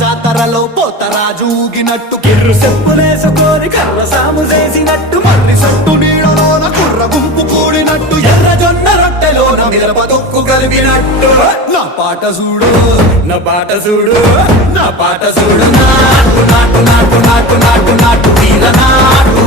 జాతరలో పోతరాజు ఊగినట్టు కిర్రు చెప్పులేసుకొని కర్ర సాము చేసినట్టు మర్రి సొట్టు నీడలోన కుర్ర గుంపు కూడినట్టు ఎర్ర జొన్న రొట్టెలోన మిరప తొక్కు కలిపినట్టు నా పాట చూడు నా పాట చూడు నా పాట చూడు నాటు నాటు నాటు నాటు నాటు నాటు వీర నాటు